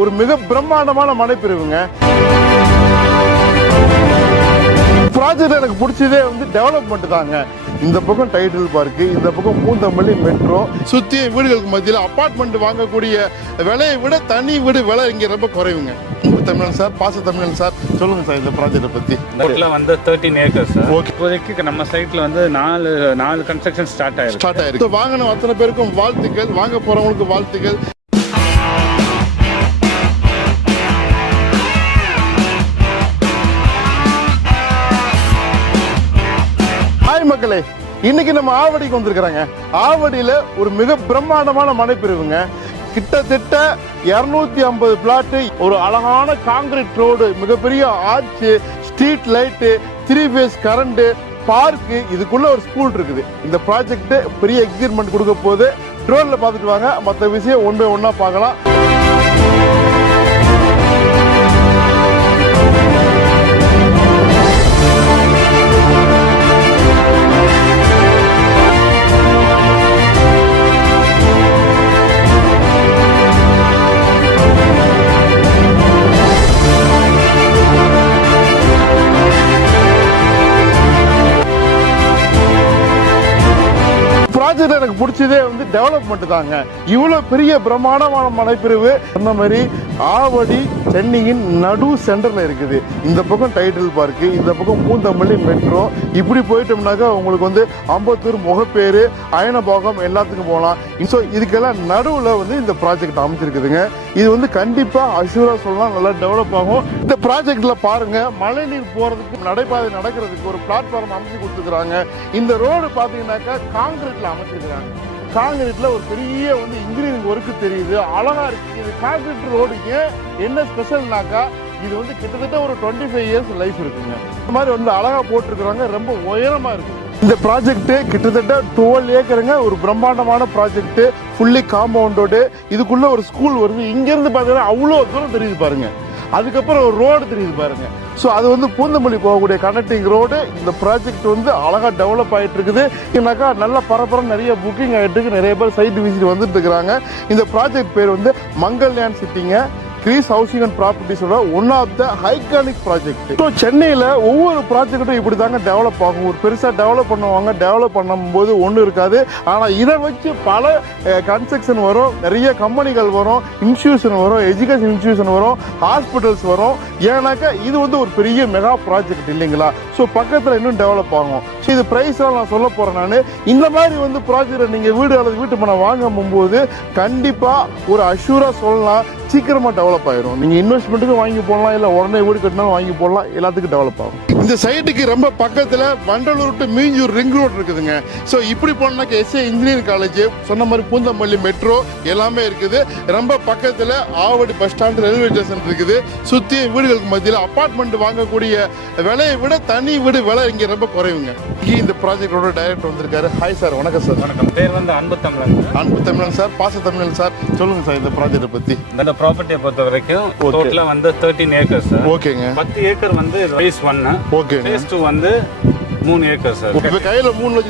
ஒரு மிக பிரம்மாண்டமான மனைப்பிரிவுங்க ப்ராஜெக்ட் எனக்கு பிடிச்சதே வந்து டெவலப்மெண்ட் தாங்க. இந்த பக்கம் டைட்டில் பார்க்கு இந்த பக்கம் பூந்தமல்லி மெட்ரோ சுத்தி வீடுகளுக்கு மத்தியில் அபார்ட்மெண்ட் வாங்கக்கூடிய விலையை விட தனி வீடு விலை இங்க ரொம்ப குறைவுங்க. தமிழன் சார் பாச தமிழன் சார் சொல்லுங்க சார் இந்த ப்ராஜெக்டை பத்தி. இடத்துல வந்து தேர்ட்டின் ஏக்கர்ஸ் சார். Okay. இப்போதைக்கு நம்ம சைட்ல வந்து நாலு நாலு கன்ஸ்ட்ரக்ஷன் ஸ்டார்ட் ஆயிருக்கு. ஸ்டார்ட் ஆயிருக்கு. வாங்கின அத்தனை பேருக்கும் வாழ்த்துக்கள் வாங்க போறவங்களுக்கு வாழ்த்துக்கள். மக்களே இன்னைக்கு நம்ம ஆவடிக்கு வந்திருக்கிறோங்க. ஆவடியில ஒரு மிக பிரம்மாண்டமான மனைப்பிரிவுங்க கிட்டத்தட்ட 250 ஐம்பது பிளாட்டு ஒரு அழகான காங்கிரீட் ரோடு மிகப்பெரிய arch street light three phase current park இதுக்குள்ள ஒரு ஸ்கூல் இருக்குது. இந்த ப்ராஜெக்ட் பெரிய எக்ஸைட்மெண்ட் கொடுக்க போது ட்ரோனில் பார்த்துட்டு வாங்க. மற்ற விஷயம் ஒன் பை ஒன்னாக பார்க்கலாம். ராஜர் எனக்கு பிடிச்சதே வந்து டெவலப்மெண்ட் தாங்க. இவ்வளோ பெரிய பிரம்மாண்டமான மலைப்பிரிவு அந்த மாதிரி ஆவடி சென்னையின் நடு சென்டரில் இருக்குது. இந்த பக்கம் டைட்டில் பார்க்கு இந்த பக்கம் பூந்தமல்லி மெட்ரோ இப்படி போயிட்டோம்னாக்கா உங்களுக்கு வந்து அம்பத்தூர் முகப்பேரு அயனபாகம் எல்லாத்துக்கும் போகலாம். ஸோ இதுக்கெல்லாம் நடுவில் வந்து இந்த ப்ராஜெக்ட் அமைச்சிருக்குதுங்க இது வந்து கண்டிப்பாக அசுரா சொல்லலாம் நல்லா டெவலப் ஆகும். இந்த ப்ராஜெக்டில் பாருங்கள் மழைநீர் போகிறதுக்கு நடைபாதை நடக்கிறதுக்கு ஒரு பிளாட்ஃபார்ம் அமைச்சு கொடுத்துருக்காங்க இந்த ரோடு பார்த்தீங்கன்னாக்கா காங்கிரீட்டில் அமைச்சிருக்கிறாங்க. காங்கிரீட்டில் ஒரு பெரிய வந்து இன்ஜினியரிங் ஒர்க்கு தெரியுது. அழகாக இருக்குது இது காங்கிரீட் ரோடுக்கு என்ன ஸ்பெஷல்னாக்கா இது வந்து கிட்டத்தட்ட ஒரு டுவெண்ட்டி ஃபைவ் இயர்ஸ் லைஃப் இருக்குங்க. இந்த மாதிரி வந்து அழகாக போட்டிருக்கிறாங்க. ரொம்ப உயரமாக இருக்குது இந்த ப்ராஜெக்ட் கிட்டத்தட்ட டுவெல் ஏக்கருங்க ஒரு பிரம்மாண்டமான ப்ராஜெக்ட் ஃபுல்லி காம்பவுண்டோடு இதுக்குள்ள ஒரு ஸ்கூல் வருது. இங்கேருந்து பார்த்தீங்கன்னா அவ்வளோ தூரம் தெரியுது பாருங்க. அதுக்கப்புறம் ஒரு ரோடு தெரியுது பாருங்க. ஸோ அது வந்து பூந்தமல்லி போகக்கூடிய கனெக்டிங் ரோடு இந்த ப்ராஜெக்ட் வந்து அழகாக டெவலப் ஆகிட்டு இருக்குது ஏன்னாக்கா நல்ல பரபரம் நிறைய புக்கிங் ஆகிட்டு இருக்கு நிறைய பேர் சைட் விசிட் வந்துட்டு இருக்கிறாங்க இந்த ப்ராஜெக்ட் பேர் வந்து மங்கல்யான் சிட்டிங்க. கிரீஸ் housing and ப்ராப்பர்ட்டிஸோட one of the iconic project so சென்னையில் ஒவ்வொரு ப்ராஜெக்ட்டும் இப்படி தாங்க டெவலப் ஆகும். ஒரு பெருசாக டெவலப் பண்ணுவாங்க. டெவலப் பண்ணும்போது ஒன்றும் இருக்காது. ஆனால் இதை வச்சு பல கன்ஸ்ட்ரக்ஷன் வரும். நிறைய கம்பெனிகள் வரும். இன்ஸ்டியூஷன் வரும். எஜுகேஷன் இன்ஸ்டியூஷன் வரும். ஹாஸ்பிட்டல்ஸ் வரும். ஏன்னாக்கா இது வந்து ஒரு பெரிய மெகா ப்ராஜெக்ட் இல்லைங்களா? ஸோ பக்கத்தில் இன்னும் டெவலப் ஆகும். ஸோ இது ப்ரைஸ்லாம் நான் சொல்ல போகிறேன் நான். இந்த மாதிரி வந்து ப்ராஜெக்டை நீங்கள் வீடு அல்லது வீட்டு மனை வாங்கும் போது கண்டிப்பாக ஒரு அஷூராக சொல்லலாம். சீக்கிரமா டெவலப் ஆயிரும். நீங்க இன்வெஸ்ட்மெண்ட்டுக்கு வாங்கி போடலாம் இல்ல உடனே வீடு கட்டினாலும் வாங்கி போடலாம் எல்லாத்துக்கும் டெவலப் ஆகும். இந்த சைட்டுக்கு ரொம்ப பக்கத்துல Vandalur to Minjur ring road இருக்குதுங்க. ஸோ இப்படி போனாக்க எஸ்ஏ இன்ஜினியரிங் காலேஜ் சொன்ன மாதிரி பூந்தமல்லி மெட்ரோ எல்லாமே இருக்குது. ரொம்ப பக்கத்துல Avadi bus stand railway station இருக்குது. சுத்தி வீடுகளுக்கு மத்தியில் அபார்ட்மெண்ட் வாங்கக்கூடிய விலையை விட தனி வீடு விலை இங்க ரொம்ப குறைவுங்க. இங்கே இந்த ப்ராஜெக்டோட டைரக்டர் வந்திருக்காரு. ஹாய் சார் வணக்கம் சார் வணக்கம். பேர் வந்து அன்பு தமிழன். அன்பு தமிழன் சார் பாச தமிழன் சார் சொல்லுங்க சார் இந்த ப்ராஜெக்டை பத்தி. இந்த ப்ராப்பர்ட்டியை பொறுத்த வரைக்கும் டோட்டலா வந்து தேர்ட்டின் ஏக்கர்ஸ் சார் ஓகேங்க பத்து ஏக்கர் வந்து ஃபேஸ் ஒன்னு ஓகேங்க ஃபேஸ் டூ வந்து மூணு ஏக்கர் சார் கையில மூணு